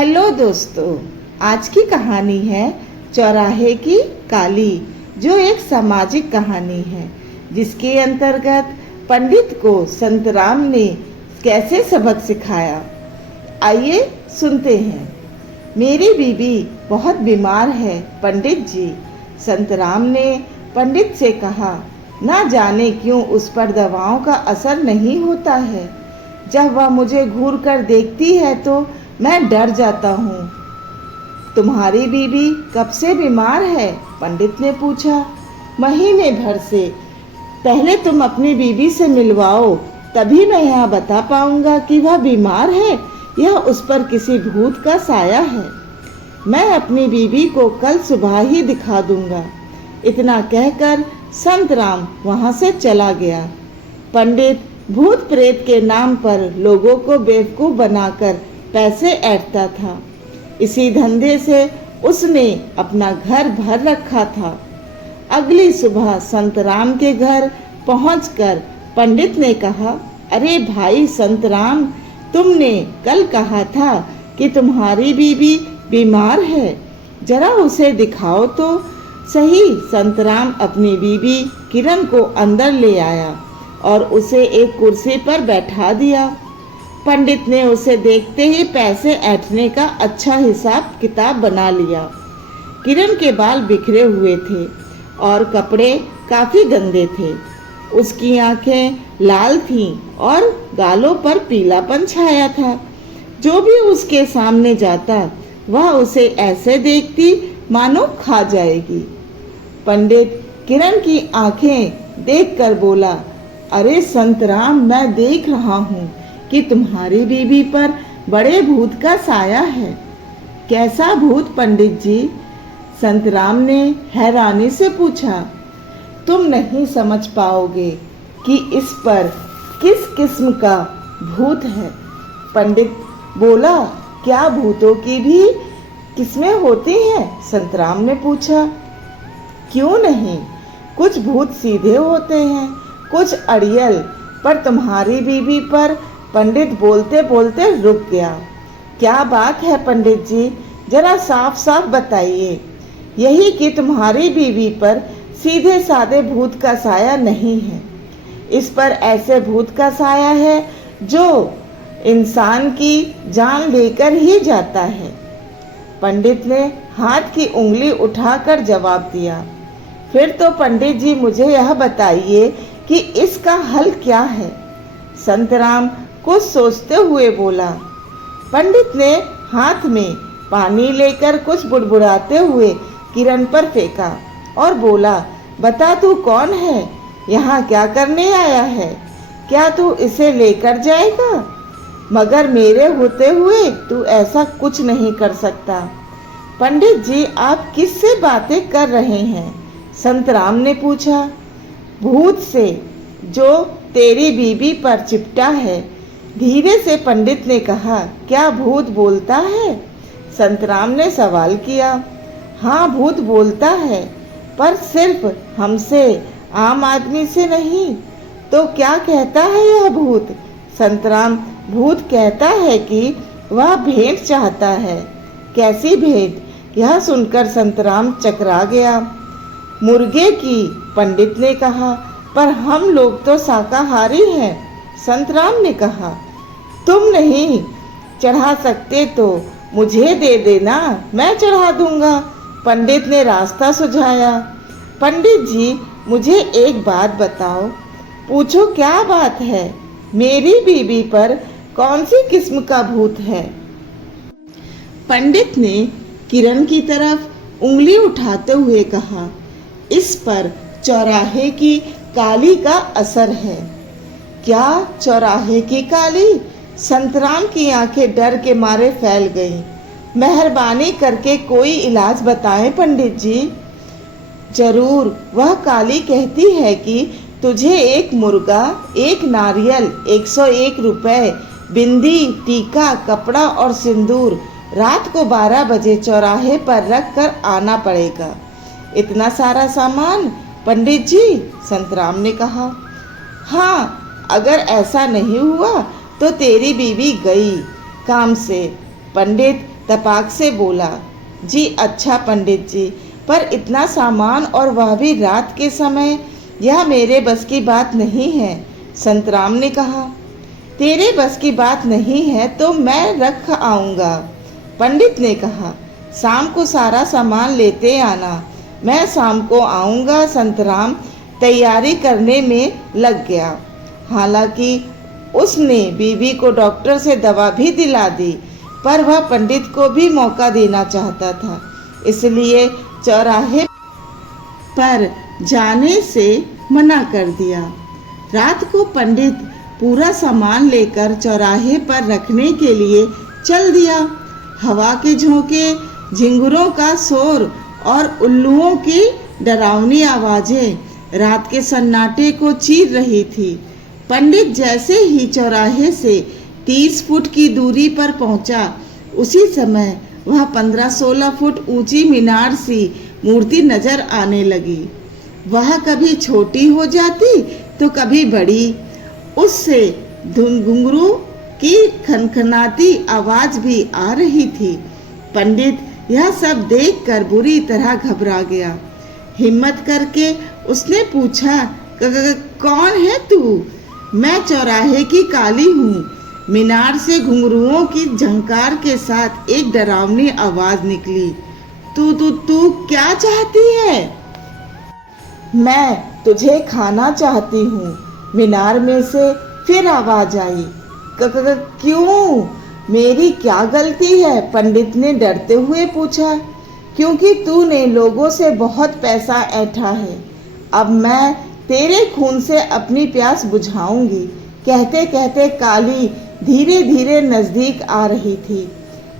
Hello दोस्तों, आज की कहानी है चौराहे की काली, जो एक सामाजिक कहानी है जिसके अंतर्गत पंडित को संत राम ने कैसे सबक सिखाया। आइए सुनते हैं। मेरी बीबी बहुत बीमार है पंडित जी। संत राम ने पंडित से कहा, ना जाने क्यों उस पर दवाओं का असर नहीं होता है। जब वह मुझे घूर कर देखती है तो मैं डर जाता हूँ। तुम्हारी बीबी कब से बीमार है? पंडित ने पूछा। महीने भर से। पहले तुम अपनी बीबी से मिलवाओ, तभी मैं यह बता पाऊंगा कि वह बीमार है या उस पर किसी भूत का साया है। मैं अपनी बीबी को कल सुबह ही दिखा दूंगा। इतना कहकर संत राम वहां से चला गया। पंडित भूत प्रेत के नाम पर लोगों को बेवकूफ बनाकर पैसे ऐंठता था। इसी धंधे से उसने अपना घर भर रखा था। अगली सुबह संत राम के घर पहुंचकर पंडित ने कहा, अरे भाई संत राम, तुमने कल कहा था कि तुम्हारी बीबी बीमार है, जरा उसे दिखाओ तो सही। संत राम अपनी बीबी किरण को अंदर ले आया और उसे एक कुर्सी पर बैठा दिया। पंडित ने उसे देखते ही पैसे ऐंठने का अच्छा हिसाब किताब बना लिया। किरण के बाल बिखरे हुए थे और कपड़े काफी गंदे थे। उसकी आंखें लाल थीं और गालों पर पीलापन छाया था। जो भी उसके सामने जाता वह उसे ऐसे देखती मानो खा जाएगी। पंडित किरण की आंखें देखकर बोला, अरे संत राम, मैं देख रहा हूँ कि तुम्हारी बीबी पर बड़े भूत का साया है। कैसा भूत पंडित जी? संत राम ने हैरानी से पूछा। तुम नहीं समझ पाओगे कि इस पर किस किस्म का भूत है। पंडित बोला, क्या भूतों की भी किस्में होती हैं? संत राम ने पूछा। क्यों नहीं, कुछ भूत सीधे होते हैं, कुछ अड़ियल, पर तुम्हारी बीबी पर। पंडित बोलते बोलते रुक गया। क्या बात है पंडित जी, जरा साफ साफ बताइए। यही कि तुम्हारी बीवी पर सीधे साधे भूत का साया नहीं है। इस पर ऐसे भूत का साया है जो इंसान की जान लेकर ही जाता है। पंडित ने हाथ की उंगली उठाकर जवाब दिया। फिर तो पंडित जी मुझे यह बताइए कि इसका हल क्या है। संत राम कुछ सोचते हुए बोला। पंडित ने हाथ में पानी लेकर कुछ बुड़बुड़ाते हुए किरण पर फेंका और बोला, बता तू कौन है, यहाँ क्या करने आया है? क्या तू इसे लेकर जाएगा? मगर मेरे होते हुए तू ऐसा कुछ नहीं कर सकता। पंडित जी, आप किससे बातें कर रहे हैं? संत राम ने पूछा। भूत से, जो तेरी बीबी पर चिपटा है। धीरे से पंडित ने कहा। क्या भूत बोलता है? संत राम ने सवाल किया। हाँ, भूत बोलता है, पर सिर्फ हमसे, आम आदमी से नहीं। तो क्या कहता है यह भूत? संत राम, भूत कहता है कि वह भेंट चाहता है। कैसी भेंट? यह सुनकर संत राम चकरा गया। मुर्गे की, पंडित ने कहा। पर हम लोग तो शाकाहारी हैं। संत राम ने कहा। तुम नहीं चढ़ा सकते तो मुझे दे देना, मैं चढ़ा दूंगा। पंडित ने रास्ता सुझाया। पंडित जी, मुझे एक बात बताओ। पूछो, क्या बात है? मेरी बीबी पर कौन सी किस्म का भूत है? पंडित ने किरण की तरफ उंगली उठाते हुए कहा, इस पर चौराहे की काली का असर है। क्या चौराहे की काली? संत राम की आंखें डर के मारे फैल गईं। मेहरबानी करके कोई इलाज बताएं पंडित जी। जरूर, वह काली कहती है कि तुझे एक मुर्गा, एक नारियल, 101 रुपए, बिंदी, टीका, कपड़ा और सिंदूर रात को 12 बजे चौराहे पर रख कर आना पड़ेगा। इतना सारा सामान पंडित जी? संत राम ने कहा। हाँ, अगर ऐसा नहीं हुआ तो तेरी बीवी गई काम से। पंडित तपाक से बोला, जी अच्छा पंडित जी, पर इतना सामान और वह भी रात के समय, यह मेरे बस की बात नहीं है। संतराम ने कहा, तेरे बस की बात नहीं है तो मैं रख आऊँगा। पंडित ने कहा, शाम को सारा सामान लेते आना, मैं शाम को आऊँगा। संतराम तैयारी करने में लग गया। हालांकि उसने बीवी को डॉक्टर से दवा भी दिला दी, पर वह पंडित को भी मौका देना चाहता था, इसलिए चौराहे पर जाने से मना कर दिया। रात को पंडित पूरा सामान लेकर चौराहे पर रखने के लिए चल दिया। हवा के झोंके, झिंगुरों का शोर और उल्लुओं की डरावनी आवाजें रात के सन्नाटे को चीर रही थी। पंडित जैसे ही चौराहे से 30 फुट की दूरी पर पहुंचा, उसी समय वह 15-16 फुट ऊंची मीनार सी मूर्ति नजर आने लगी। वह कभी छोटी हो जाती तो कभी बड़ी। उससे घुंघरू की खनखनाती आवाज भी आ रही थी। पंडित यह सब देखकर बुरी तरह घबरा गया। हिम्मत करके उसने पूछा, कौन है तू? मैं चौराहे की काली हूँ। मीनार से घुंघरुओं की झंकार के साथ एक डरावनी आवाज निकली, तू क्या चाहती है? मैं तुझे खाना चाहती हूँ। मीनार में से फिर आवाज आई, क्यों? मेरी क्या गलती है? पंडित ने डरते हुए पूछा। क्योंकि तूने लोगों से बहुत पैसा ऐंठा है। अब मैं तेरे खून से अपनी प्यास बुझाऊंगी। कहते कहते काली धीरे धीरे नजदीक आ रही थी।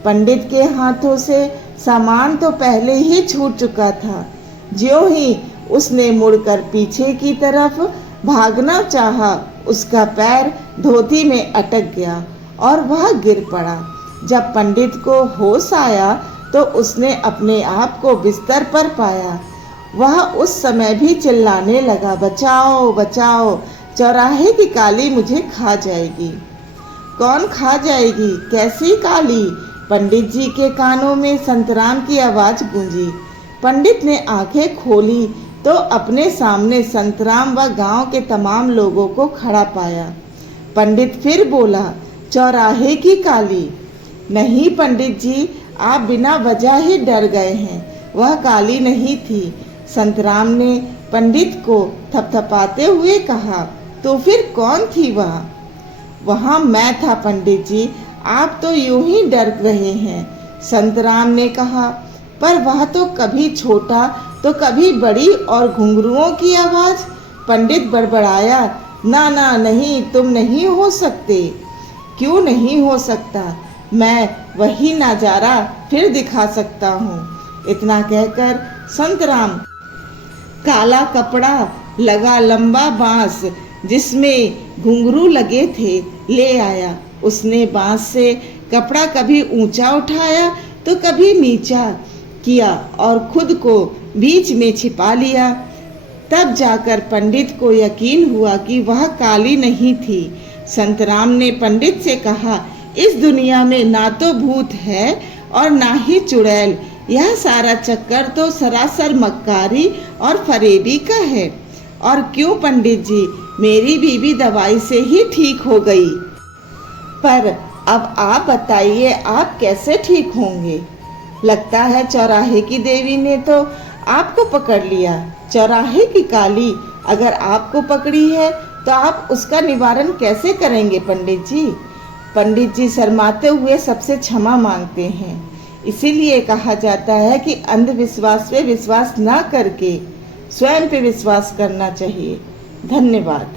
पंडित के हाथों से सामान तो पहले ही छूट चुका था। ज्यों ही उसने मुड़कर पीछे की तरफ भागना चाहा, उसका पैर धोती में अटक गया और वह गिर पड़ा। जब पंडित को होश आया तो उसने अपने आप को बिस्तर पर पाया। वह उस समय भी चिल्लाने लगा, बचाओ बचाओ, चौराहे की काली मुझे खा जाएगी। कौन खा जाएगी? कैसी काली? पंडित जी के कानों में संतराम की आवाज गूंजी। पंडित ने आंखें खोली तो अपने सामने संतराम व गांव के तमाम लोगों को खड़ा पाया। पंडित फिर बोला, चौराहे की काली? नहीं पंडित जी, आप बिना वजह ही डर गए हैं। वह काली नहीं थी। संतराम ने पंडित को थपथपाते हुए कहा, तो फिर कौन थी वह? वहाँ मैं था पंडित जी, आप तो यूं ही डर रहे हैं। संतराम ने कहा, पर वह तो कभी छोटा तो कभी बड़ी और घुंघरुओं की आवाज। पंडित बड़बड़ाया, ना ना नहीं, तुम नहीं हो सकते। क्यों नहीं हो सकता? मैं वही नजारा फिर दिखा सकता हूँ। इतना कहकर संतराम काला कपड़ा लगा लंबा बांस जिसमें घुंघरू लगे थे ले आया। उसने बांस से कपड़ा कभी ऊंचा उठाया तो कभी नीचा किया और खुद को बीच में छिपा लिया। तब जाकर पंडित को यकीन हुआ कि वह काली नहीं थी। संतराम ने पंडित से कहा, इस दुनिया में ना तो भूत है और ना ही चुड़ैल। यह सारा चक्कर तो सरासर मक्कारी और फरेबी का है। और क्यों पंडित जी, मेरी बीवी दवाई से ही ठीक हो गई। पर अब आप बताइए, आप कैसे ठीक होंगे? लगता है चौराहे की देवी ने तो आपको पकड़ लिया। चौराहे की काली अगर आपको पकड़ी है तो आप उसका निवारण कैसे करेंगे पंडित जी? पंडित जी शर्माते हुए सबसे क्षमा मांगते हैं। इसीलिए कहा जाता है कि अंधविश्वास पे विश्वास ना करके स्वयं पे विश्वास करना चाहिए। धन्यवाद।